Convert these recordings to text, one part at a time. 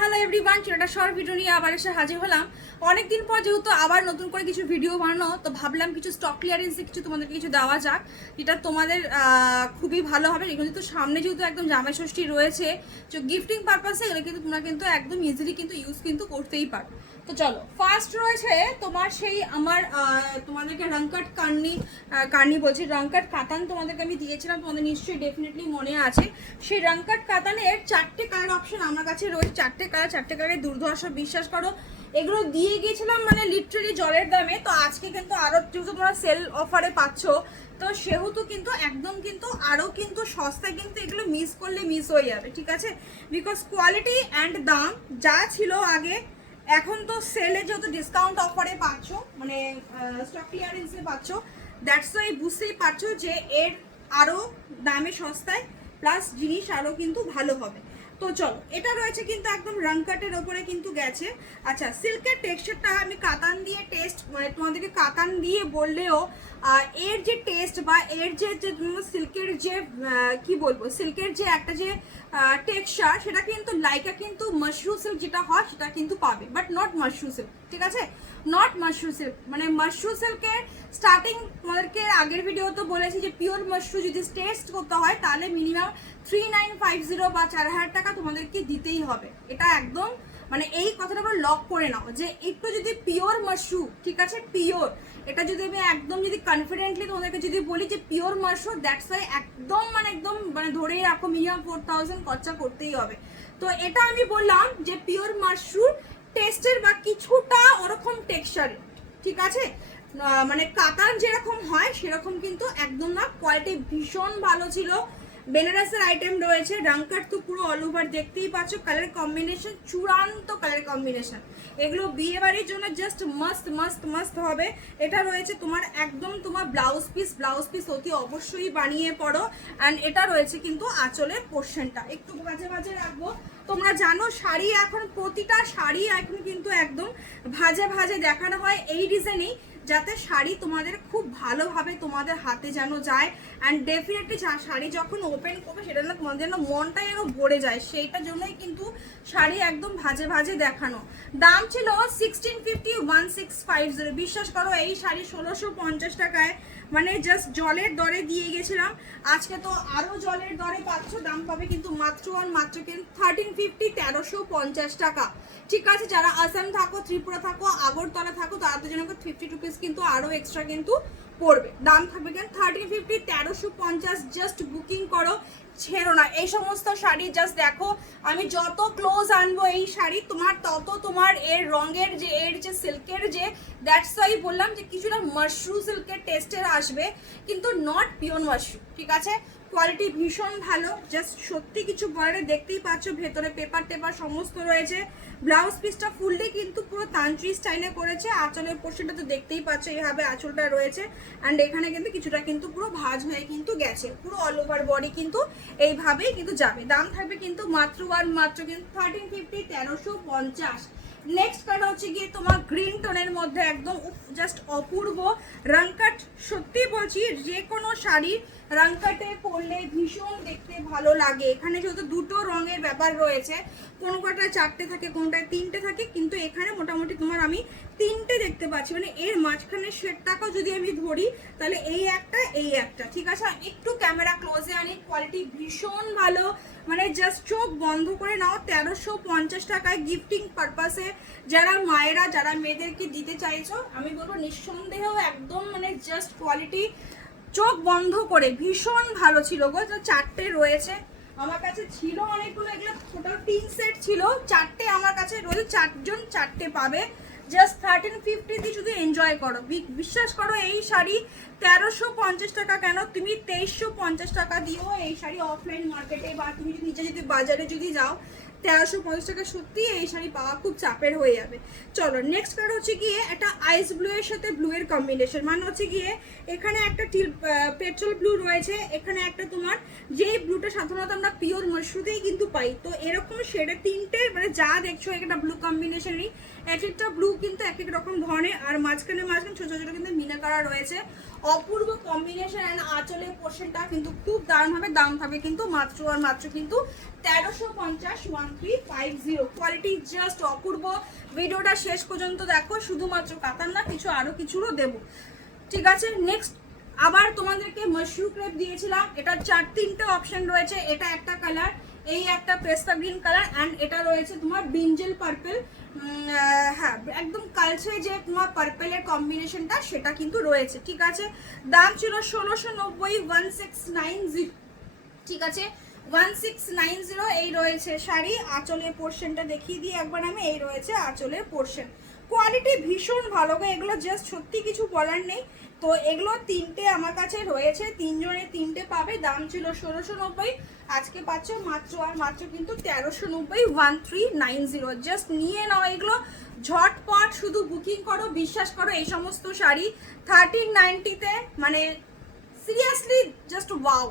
Hello everyone, একটা short video নিয়ে আবার এসে হাজির হলাম। অনেকদিন পর যেহেতু আবার নতুন করে কিছু ভিডিও বানানো, তো ভাবলাম কিছু স্টক ক্লিয়ারেন্সে কিছু তোমাদেরকে কিছু দেওয়া যাক, যেটা তোমাদের খুবই ভালো হবে। এগুলো তো সামনে যেহেতু একদম জামাই ষষ্ঠী রয়েছে, তো গিফটিং পারপাসে এগুলো কিন্তু তোমরা কিন্তু একদম ইজিলি কিন্তু ইউজ কিন্তু করতেই পারো। তো চলো, ফার্স্ট রয়েছে তোমার সেই আমার তোমাদেরকে রংকাট কার্নি বলছি, রংকাট কাতান তোমাদেরকে আমি দিয়েছিলাম, তোমাদের নিশ্চয়ই ডেফিনেটলি মনে আছে। সেই রংকাট কাতানের 4টে কালার অপশন আমার কাছে রয়েছে। 4টে কালারের দুর্ধর্ষ, বিশ্বাস করো এগুলো দিয়ে গিয়েছিলাম মানে লিটারালি জলের দামে। তো আজকে কিন্তু আরও যেহেতু তোমরা সেল অফারে পাচ্ছ, তো সেহেতু কিন্তু একদম কিন্তু আরও কিন্তু সস্তায় কিন্তু এগুলো মিস করলে মিস হয়ে যাবে, ঠিক আছে? বিকজ কোয়ালিটি অ্যান্ড দাম যা ছিল আগে, এখন তো সেলে যেহেতু ডিসকাউন্ট অফারে পাচ্ছ, মানে স্টক ক্লিয়ারেন্সে পাচ্ছ, দ্যাটস ওয়াই বুঝতেই পারছো যে এর আরও দামে সস্তায় প্লাস জিনিস আরও কিন্তু ভালো হবে। তো চলো, এটা রয়েছে কিন্তু একদম রংকাটের ওপরে কিন্তু গেছে। আচ্ছা, সিল্কের টেক্সচারটা আমি কাতান দিয়ে টেস্ট, মানে তোমাদেরকে কাতান দিয়ে বললেও এর যে টেস্ট বা এর যে সিল্কের যে কি বলবো, সিল্কের যে একটা যে টেক্সচার, সেটা কিন্তু লাইকা কিন্তু মাশরু সিল্ক যেটা হয় সেটা কিন্তু পাবে, বাট নট মাশরু সিল্ক, ঠিক আছে? নট মাশরু সিল্ক, মানে মাশরু সিল্কের স্টার্টিং তোমাদেরকে আগের ভিডিও তো বলেছি যে পিওর মাশরু যদি টেস্ট করতে হয় তাহলে মিনিমাম 3950 বা 4000 টাকা তোমাদেরকে দিতেই হবে। এটা একদম মানে এই কথাটা আমরা লক করে নাও যে একটু যদি পিওর মাশরু, ঠিক আছে, পিওর, এটা যদি আমি একদম যদি কনফিডেন্টলি তোমাদেরকে যদি বলি যে পিওর মাশরু, দ্যাটস ওয়াই একদম মানে ধরেই রাখো মিনিমাম 4000 খরচা করতেই হবে। তো এটা আমি বললাম যে পিওর মাশরুর টেস্টের বা কিছুটা ওরকম টেক্সচারে, ঠিক আছে? মানে কাতান যেরকম হয় সেরকম কিন্তু একদম না, কোয়ালিটি ভীষণ ভালো ছিল। বেনারসের আইটেম রয়েছে, রংকাট তো পুরো অল ওভার দেখতেই পাচ্ছ, কালার কম্বিনেশন চূড়ান্ত কালার কম্বিনেশন, এগুলো বিয়ে বাড়ির জন্য জাস্ট মাস্ট মাস্ট মাস্ট হবে। এটা রয়েছে তোমার একদম তোমার ব্লাউজ পিস অতি অবশ্যই বানিয়ে পড়ো। অ্যান্ড এটা রয়েছে কিন্তু আঁচলের পোর্শনটা একটু ভাজে ভাজে রাখবো। তোমরা জানো শাড়ি এখন, প্রতিটা শাড়ি এখন কিন্তু একদম ভাজে ভাজে দেখানো হয় এই রিজনেই, যাতে শাড়ি তোমাদের খুব ভালোভাবে তোমাদের হাতে যেন যায়। অ্যান্ড ডেফিনেটলি শাড়ি যখন ওপেন করবে সেটা না তোমাদের যেন মনটা যেন ভরে যায়, সেইটার জন্যই কিন্তু শাড়ি একদম ভাজে ভাজে দেখানো। দাম ছিল 1650, বিশ্বাস করো এই শাড়ি 1650 টাকায় মানে জাস্ট জলের দরে দিয়ে গেছিলাম। আজকে তো আরও জলের দরে পাচ্ছ, দাম পাবে কিন্তু মাত্র কিন্তু 1350, 1350 টাকা, ঠিক আছে? যারা আসাম থাকো, ত্রিপুরা থাকো, আগরতলা থাকো, তাদের জন্য 50 রুপিস কিন্তু আরও এক্সট্রা কিন্তু পড়বে। দাম থাকবে কেন 1350, 1350, জাস্ট বুকিং করো, ছেড়ো না এই সমস্ত শাড়ি। জাস্ট দেখো আমি যত ক্লোজ আনবো এই শাড়ি তোমার, তত তোমার এর রঙের যে এর যে সিল্কের যে, দ্যাটস ওয়াই বললাম যে কিছুটা মাশরু সিল্কের টেস্টের আসবে, কিন্তু নট পিওর মাশরু, ঠিক আছে? কোয়ালিটি ভীষণ ভালো, জাস্ট সত্যি কিছু বলার, দেখতেই পাচ্ছ ভেতরে পেপার টেপার সমস্ত রয়েছে। ব্লাউজ পিসটা ফুললি কিন্তু পুরো তান্ত্রিক স্টাইলে করেছে। আঁচলের পোর্শনটা তো দেখতেই পাচ্ছ এইভাবে আঁচলটা রয়েছে, অ্যান্ড এখানে কিন্তু কিছুটা কিন্তু পুরো ভাঁজ হয়ে কিন্তু গেছে, পুরো অল ওভার বডি কিন্তু এইভাবেই কিন্তু যাবে। দাম থাকবে কিন্তু মাত্র কিন্তু 1350, 1350। নেক্সট কালার হচ্ছে গিয়ে তোমার গ্রিন টোনের মধ্যে একদম জাস্ট অপূর্ব রংকাট। সত্যি বলছি যে কোনো শাড়ি রংকাটে পরলে ভীষণ দেখতে ভালো লাগে। এখানে যেহেতু দুটো রঙের ব্যাপার রয়েছে, কোনো কটা 4টে থাকে, কোনোটায় 3টে থাকে, কিন্তু এখানে মোটামুটি তোমার আমি 3টে দেখতে পাচ্ছি। মানে এর মাঝখানে শেডটাকেও যদি আমি ধরি তাহলে এই একটা, ঠিক আছে? একটু ক্যামেরা ক্লোজে আনি, কোয়ালিটি ভীষণ ভালো, মানে জাস্ট চোখ বন্ধ করে নাও। 1350 টাকায় গিফটিং পারপাসে যারা মায়েরা, যারা মেয়েদেরকে দিতে চাইছো, আমি বলবো নিঃসন্দেহ একদম মানে জাস্ট কোয়ালিটি চোখ বন্ধ করে ভীষণ ভালো ছিল গো। 4টে রয়েছে আমার কাছে, ছিল অনেকগুলো, এগুলো টোটাল 3 সেট ছিল, 4টে আমার কাছে রয়েছে, 4জন 4টে পাবে। জাস্ট 1350 দিয়ে শুধু এনজয় করো। বিশ্বাস করো এই শাড়ি 1350 টাকা কেন, তুমি 2350 টাকা দিও এই শাড়ি অফলাইন মার্কেটে, বা তুমি নিজে যদি বাজারে যদি যাও 1350 টাকা সত্যি এই শাড়ি পাওয়া খুব চাপের হয়ে যাবে। চলো নেক্সট কালার হচ্ছে গিয়ে একটা আইস ব্লু এর সাথে ব্লু এর কম্বিনেশন, মানে হচ্ছে গিয়ে এখানে একটা পেট্রোল ব্লু রয়েছে, এখানে একটা তোমার যেই ব্লুটা সাধারণত আমরা পিওর মাশরুতেই কিন্তু পাই, তো এরকম শেডে 3টে, মানে যা দেখছো একটা ব্লু কম্বিনেশনই, এক একটা ব্লু কিন্তু এক এক রকম ধরনের, আর মাঝখানে ছোট ছোট কিন্তু মিনা করা রয়েছে, অপূর্ব কম্বিনেশন। অ্যান্ড আঁচলের পোর্শনটা কিন্তু খুব দারুণ হবে। দাম থাকবে কিন্তু মাত্র কিন্তু 1350 1350 কোয়ালিটি জাস্ট অপূর্ব। ভিডিওটা শেষ পর্যন্ত দেখো, শুধুমাত্র কাতার না, কিছু আরো কিছুরও দেবো, ঠিক আছে। নেক্সট আবার তোমাদেরকে মাশরুম ক্রেপ দিয়েছিলাম, এটা 4-3টে অপশন রয়েছে। এটা একটা কালার, এই একটা পেস্তা গ্রিন কালার, অ্যান্ড এটা রয়েছে তোমার ব্রিঞ্জেল পার্পল। হ্যাঁ, একদম কালচে যে তোমার পার্পেলের কম্বিনেশনটা সেটা কিন্তু রয়েছে, ঠিক আছে। দাম ছিল 1690, 1690, ঠিক আছে, 1690। এই রয়েছে শাড়ি। আঁচলের পোর্শনটা দেখিয়ে দিই একবার আমি। এই রয়েছে আঁচলের পোর্শন, কোয়ালিটি ভীষণ ভালো গো, এগুলো জাস্ট সত্যি কিছু বলার নেই। তো এগুলো 3টে আমার কাছে রয়েছে, 3জনে 3টে পাবে। দাম ছিল 1690, আজকে পাচ্ছ মাত্র আর মাত্র কিন্তু 1390, 1390। জাস্ট নিয়ে নাও এগুলো ঝটপট, শুধু বুকিং করো, বিশ্বাস করো এই সমস্ত শাড়ি 1390-তে মানে সিরিয়াসলি জাস্ট ওয়াও।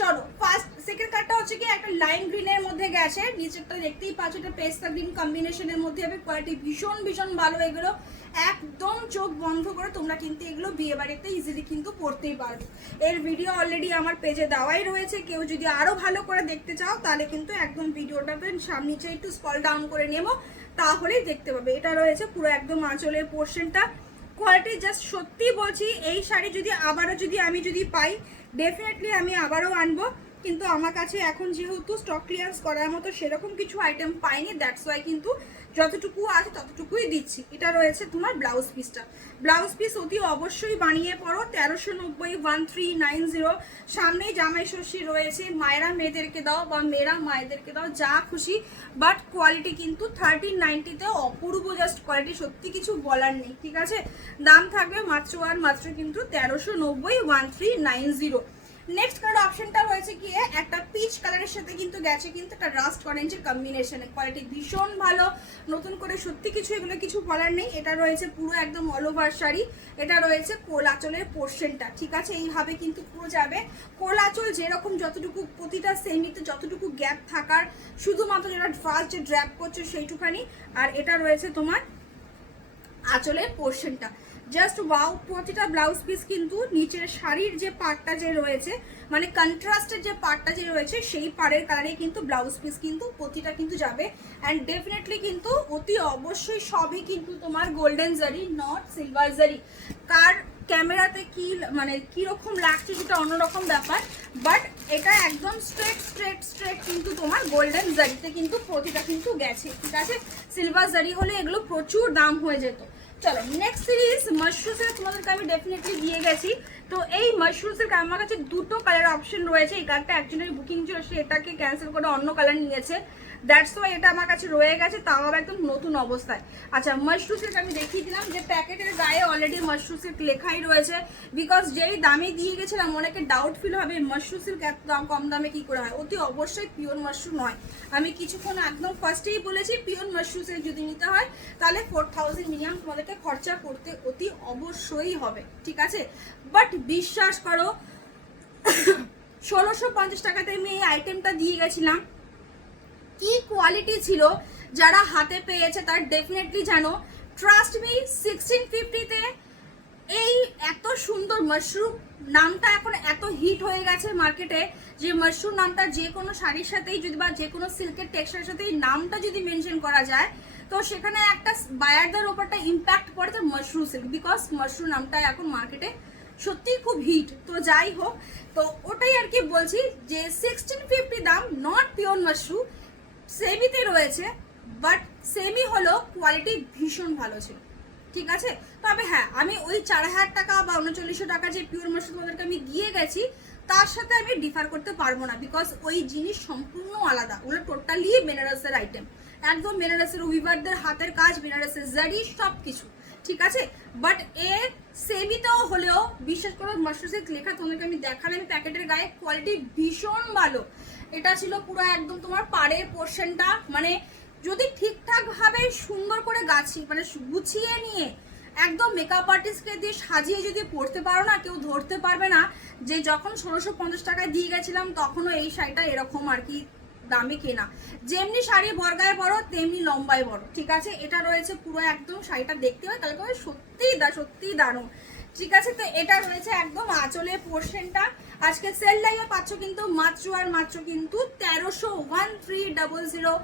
চলো ফার্স্ট সেকেন্ড কার্ডটা হচ্ছে কি একটা লাইম গ্রিনের মধ্যে গেছে, নিচেরটা দেখতেই পাচ্ছ, এটা পেস্তা গ্রিন কম্বিনেশনের মধ্যে হবে। কোয়ালিটি ভীষণ ভীষণ ভালো, এগুলো একদম চোখ বন্ধ করে তোমরা কিন্তু এগুলো বিয়ে বাড়িতে ইজিলি কিন্তু পড়তেই পারবে। এর ভিডিও অলরেডি আমার পেজে দেওয়াই রয়েছে, কেউ যদি আরো ভালো করে দেখতে চাও তাহলে কিন্তু একদম ভিডিওটাতে নিচে একটু স্ক্রল ডাউন করে নেবো, তাহলেই দেখতে পাবে। এটা রয়েছে পুরো একদম আঁচলের পোর্শনটা, কোয়ালিটি জাস্ট সত্যি বলছি, এই শাড়ি যদি আবারও আমি যদি পাই ডেফিনেটলি আমি আবারও আনবো, কিন্তু আমার কাছে এখন যেহেতু স্টক ক্লিয়ারেন্স করার মতো সেরকম কিছু আইটেম পাইনি, দ্যাটস ওয়াই কিন্তু যতটুকু আছে ততটুকুই দিচ্ছি। এটা রয়েছে তোমার ব্লাউজ পিসটা, ব্লাউজ পিস অতি অবশ্যই বানিয়ে পড়ো। 1390, 1390। সামনেই জামাই ষষ্ঠী রয়েছে, মায়েরা মেয়েদেরকে দাও বা মেয়েরা মায়েদেরকে দাও, যা খুশি, বাট কোয়ালিটি কিন্তু 1390-তে অপূর্ব, জাস্ট কোয়ালিটি সত্যি কিছু বলার নেই, ঠিক আছে। দাম থাকবে মাত্র আর মাত্র কিন্তু 1390, 1390। নেক্সট কালার অপশনটা রয়েছে কি একটা পিচ কালারের সাথে কিন্তু গেছে কিন্তু একটা রাস্ট অরেঞ্জের কম্বিনেশনে, কোয়ালিটি ভীষণ ভালো, নতুন করে সত্যি কিছু এগুলো কিছু বলার নেই। এটা রয়েছে পুরো একদম অল ওভার শাড়ি, এটা রয়েছে কোল আঁচলের পোর্শনটা, ঠিক আছে। এইভাবে কিন্তু পুরো যাবে কোল আঁচল, যেরকম যতটুকু প্রতিটা সেমিতে যতটুকু গ্যাপ থাকার, শুধুমাত্র যেটা ফার্স্ট যে ড্র্যাপ করছে সেইটুখানি। আর এটা রয়েছে তোমার আঁচলের পোর্শনটা, জাস্ট ওয়াও। প্রতিটা ব্লাউজ পিস কিন্তু নিচের শাড়ির যে পার্টটা যে রয়েছে, মানে কন্ট্রাস্টের যে পার্টটা যে রয়েছে সেই পাড়ের কালারে কিন্তু ব্লাউজ পিস কিন্তু প্রতিটা কিন্তু যাবে। অ্যান্ড ডেফিনেটলি কিন্তু অতি অবশ্যই সবই কিন্তু তোমার গোল্ডেন জারি, নট সিলভার জারি। কার ক্যামেরাতে কি মানে কীরকম লাগছে সেটা অন্যরকম ব্যাপার, বাট এটা একদম স্ট্রেট কিন্তু তোমার গোল্ডেন জারিতে কিন্তু প্রতিটা কিন্তু গেছে, ঠিক আছে। সিলভার জারি হলে এগুলো প্রচুর দাম হয়ে যেত। চলো নেক্সট সিরিজ মাশরুমসের তোমাদেরকে আমি ডেফিনেটলি দিয়ে গেছি। তো এই মাশরুমসের আমার কাছে দুটো কালার অপশন রয়েছে, এই কালারটা অ্যাকচুয়ালি বুকিং ছিল, সে এটাকে ক্যান্সেল করে অন্য কালার নিয়েছে, দ্যাটস ওয়াই এটা আমার কাছে রয়ে গেছে, তাও আবার একদম নতুন অবস্থায়। আচ্ছা মাশরুম সিল্ক আমি দেখিয়ে দিলাম যে প্যাকেটের গায়ে অলরেডি মাশরুম সিল্ক লেখাই রয়েছে, বিকজ যেই দামে দিয়ে গেছিলাম অনেকে ডাউট ফিল হবে মাশরুম সিল্ক এত দাম কম দামে কি করে হয়। অতি অবশ্যই পিওর মাশরুম নয়, আমি কিছুক্ষণ একদম ফার্স্টেই বলেছি পিওর মাশরুম সিল্ক যদি নিতে হয় তাহলে 4000 মিনিমাম তোমাদেরকে খরচা করতে অতি অবশ্যই হবে, ঠিক আছে। বাট বিশ্বাস করো 1650 টাকাতে আমি এই আইটেমটা দিয়ে গেছিলাম, কি কোয়ালিটি ছিল, যারা হাতে পেয়েছে তার ডেফিনেটলি জানো। ট্রাস্ট মি 1650-তে এই এত সুন্দর মাশরুম নামটা এখন এত হিট হয়ে গেছে মার্কেটে, যে মাশরুম নামটা যে কোনো শাড়ির সাথেই যদি বা যে কোনো সিল্কের টেক্সচারের সাথে এই নামটা যদি মেনশন করা যায় তো সেখানে একটা বায়ারদের ওপরটা ইম্প্যাক্ট পড়ে তো মাশরুম সিল্ক, বিকজ মাশরুম নামটা এখন মার্কেটে সত্যিই খুব হিট। তো যাই হোক, তো ওটাই আর কি বলছি যে 1650 দাম, নট পিওর মাশরুম, সেমিতে রয়েছে, বাট সেমি হলো কোয়ালিটি ভীষণ ভালো ছিল, ঠিক আছে। তবে হ্যাঁ আমি ওই 4000 টাকা বা 3900 টাকা যে পিওর মাশরুম তোমাদেরকে আমি দিয়ে গেছি তার সাথে আমি ডিফার করতে পারবো না, বিকজ ওই জিনিস সম্পূর্ণ আলাদা, ওগুলো টোটালি বেনারসের আইটেম, একদম বেনারসের উইভারদের হাতের কাজ, বেনারসের জারি সব কিছু, ঠিক আছে। বাট এ সেমিতেও হলেও বিশ্বাস করো মাশরুম সিল্ক লেখা তোমাদেরকে আমি দেখালাম প্যাকেটের গায়ে, কোয়ালিটি ভীষণ ভালো। এটা ছিল পুরো একদম তোমার পাড়ের পোর্শনটা, মানে যদি ঠিকঠাক ভাবে সুন্দর করে মানে গুছিয়ে নিয়ে একদম মেকআপ আর্টিস্টকে দিয়ে সাজিয়ে যদি পরতে পারো না, কেউ ধরতে পারবে না যে যখন 1650 টাকায় দিয়ে গেছিলাম তখনও এই শাড়িটা এরকম আর কি দামে কেনা, যেমনি শাড়ি বর্গায় বড় তেমনি লম্বায় বড়, ঠিক আছে। এটা রয়েছে পুরো একদম শাড়িটা দেখতে হয় তাহলে সত্যিই দারুণ, ঠিক আছে, তো এটা রয়েছে একদম আঁচলের পোর্শনটা। আজকে সেল লাইভে পাচ্ছ কিন্তু মাত্র আর মাত্র কিন্তু 1300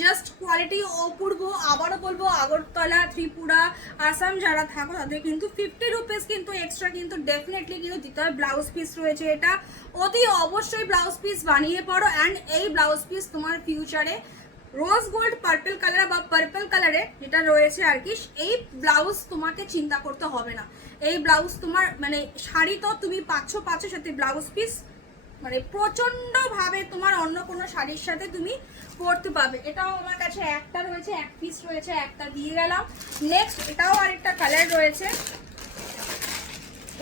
জাস্ট কোয়ালিটি অপূর্ব। আবারও বলবো আগরতলা, ত্রিপুরা, আসাম যারা থাকো তাদের কিন্তু 50 রুপিস কিন্তু এক্সট্রা কিন্তু ডেফিনেটলি কিন্তু দিতে হয়। ব্লাউজ পিস রয়েছে, এটা অতি অবশ্যই ব্লাউজ পিস বানিয়ে পড়ো। অ্যান্ড এই ব্লাউজ পিস তোমার ফিউচারে রোজ গোল্ড পার্পল কালার বা পার্পল কালারে যেটা রয়েছে আর কি, এই ব্লাউজ তোমাকে চিন্তা করতে হবে না। এই ব্লাউজ তোমার মানে শাড়ি তো তুমি পাচ্ছ সাথে ব্লাউজ পিস মানে প্রচন্ডভাবে তোমার অন্য কোনো শাড়ির সাথে তুমি পরতে পাবে। এটাও আমার কাছে একটা রয়েছে, এক পিস রয়েছে, একটা দিয়ে গেলাম। নেক্সট এটাও আরেকটা কালার রয়েছে,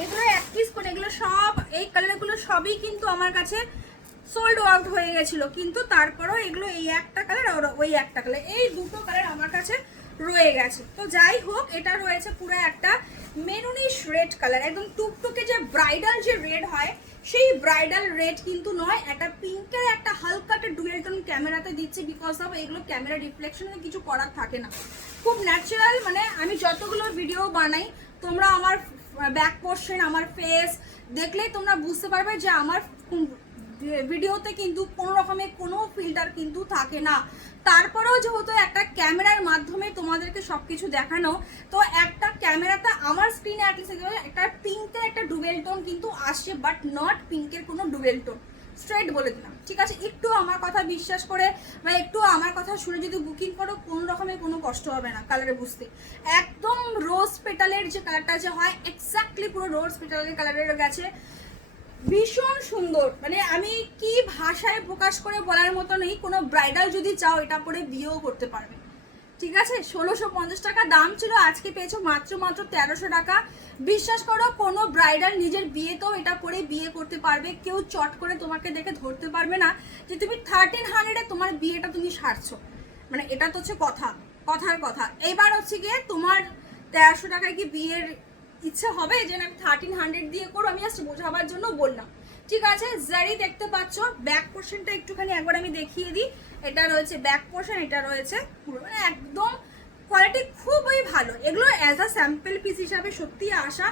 এগুলো এক পিস করে, এগুলো সব এই কালারগুলো সবই কিন্তু আমার কাছে সোল্ড আউট হয়ে গেছিলো, কিন্তু তারপরেও এগুলো এই একটা কালার আর ওই একটা কালার, এই দুটো কালার আমার কাছে রয়ে গেছে। তো যাই হোক, এটা রয়েছে পুরো একটা মেরুনিশ রেড কালার, একদম টুকটুকে যে ব্রাইডাল যে রেড হয় সেই ব্রাইডাল রেড কিন্তু নয়, একটা পিঙ্কের একটা হালকাটা ডুয়েল টোন ক্যামেরাতে দিচ্ছে, বিকজ অফ এগুলো ক্যামেরা রিফ্লেকশনে কিছু করার থাকে না, খুব ন্যাচারাল। মানে আমি যতগুলো ভিডিও বানাই তোমরা আমার ব্যাক পোর্শন, আমার ফেস দেখলেই তোমরা বুঝতে পারবে যে আমার ভিডিওতে কিন্তু কোনো রকমের কোনো ফিল্টার কিন্তু থাকে না। তারপরেও যেহেতু একটা ক্যামেরার মাধ্যমে তোমাদেরকে সব কিছু দেখানো, তো একটা ক্যামেরাতে আমার স্ক্রিনে অ্যাটলিস্ট একটা পিঙ্কের একটা ডুয়েল টোন কিন্তু আসছে, বাট নট পিঙ্কের কোনো ডুয়েল টোন, স্ট্রেট বলে দিলাম। ঠিক আছে, একটু আমার কথা বিশ্বাস করে বা একটু আমার কথা শুনে যদি বুকিং করো, কোনো রকমের কোনো কষ্ট হবে না কালারে বুঝতে। একদম রোজ পেটালের যে কালারটা যে হয়, এক্স্যাক্টলি পুরো রোজ পেটালের কালারের গেছে, ভীষণ সুন্দর। মানে আমি কি ভাষায় প্রকাশ করে বলার মতো নেই। কোনো ব্রাইডাল যদি চাও এটা পরে বিয়েও করতে পারবে। ঠিক আছে, 1650 টাকা দাম ছিল, আজকে পেয়েছো মাত্র 1300 টাকা। বিশ্বাস করো, কোনো ব্রাইডাল নিজের বিয়েতেও এটা পরে বিয়ে করতে পারবে, কেউ চট করে তোমাকে দেখে ধরতে পারবে না যে তুমি 1300-এ তোমার বিয়েটা তুমি সারছো। মানে এটা তো হচ্ছে কথার কথা। এইবার হচ্ছে গিয়ে তোমার 1300 টাকায় কি বিয়ের ইচ্ছে হবে যে আমি 1300 দিয়ে করো? আমি জাস্ট বোঝাবার জন্য বললাম। ঠিক আছে, জারি দেখতে পাচ্ছ, ব্যাক পোর্শনটা একটুখানি একবার আমি দেখিয়ে দিই। এটা রয়েছে ব্যাক পোর্শন, এটা রয়েছে পুরো, মানে একদম কোয়ালিটি খুবই ভালো। এগুলো অ্যাজ আ স্যাম্পল পিস হিসাবে সত্যি আসা,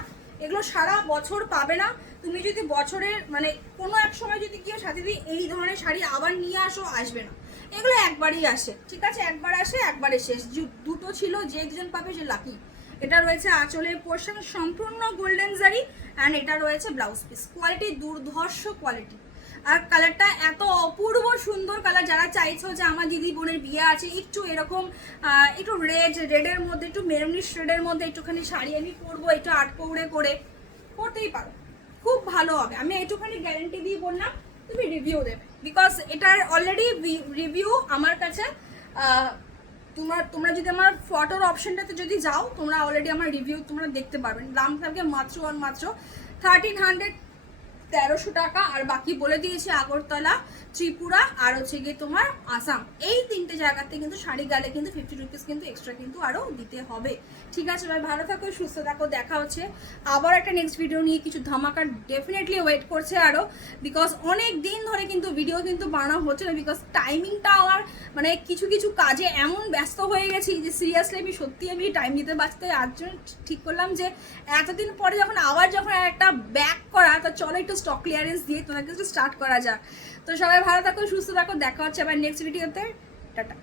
এগুলো সারা বছর পাবে না। তুমি যদি বছরের মানে কোনো এক সময় যদি কেউ সাথে দিয়ে এই ধরনের শাড়ি আবার নিয়ে আসবে না, এগুলো একবারই আসে। ঠিক আছে, একবার আসে একবারে শেষ। দুটো ছিল, যে দুজন পাবে সে লাকি। এটা রয়েছে আঁচলের পোর্শন, সম্পূর্ণ গোল্ডেন জারি, অ্যান্ড এটা রয়েছে ব্লাউজ পিস। কোয়ালিটি দুর্ধর্ষ কোয়ালিটি, আর কালারটা এত অপূর্ব সুন্দর কালার। যারা চাইছো যে আমার দিদি বোনের বিয়ে আছে, একটু এরকম একটু রেডের মধ্যে, একটু মেরুনিশ রেডের মধ্যে একটুখানি শাড়ি আমি পরবো, একটু আটপৌড়ে করে পরতেই পারো, খুব ভালো হবে। আমি একটুখানি গ্যারেন্টি দিয়ে বললাম, তুমি রিভিউ দেবে, বিকজ এটার অলরেডি রিভিউ আমার কাছে তোমরা যদি আমার ফটোর অপশনটাতে যদি যাও, তোমরা অলরেডি আমার রিভিউ তোমরা দেখতে পারবেন। দাম থাকবে মাত্র 1300 টাকা। আর বাকি বলে দিয়েছি আগরতলা, ত্রিপুরা আর হচ্ছে গিয়ে তোমার আসাম, এই তিনটে জায়গাতে কিন্তু শাড়ি গেলে কিন্তু 50 রুপিস কিন্তু এক্সট্রা কিন্তু আরও দিতে হবে। ঠিক আছে ভাই, ভালো থাকো, সুস্থ থাকো, দেখা হচ্ছে আবার একটা নেক্সট ভিডিও নিয়ে। কিছু ধামাকা ডেফিনেটলি ওয়েট করছে আরও, বিকজ অনেক দিন ধরে কিন্তু ভিডিও কিন্তু বানানো হচ্ছে না, বিকজ টাইমিংটা আমার মানে কিছু কাজে এমন ব্যস্ত হয়ে গেছি যে সিরিয়াসলি আমি টাইম দিতে পারছি। তাই আজ ঠিক করলাম যে এতদিন পরে যখন একটা ব্যাক করা, তো চলো একটু স্টক ক্লিয়ারেন্স দিয়ে তোমাকে একটু স্টার্ট করা যাক। তো সবাই ভালো থাকো, সুস্থ থাকো, দেখা হচ্ছে আবার নেক্সট ভিডিওতে। টাটা।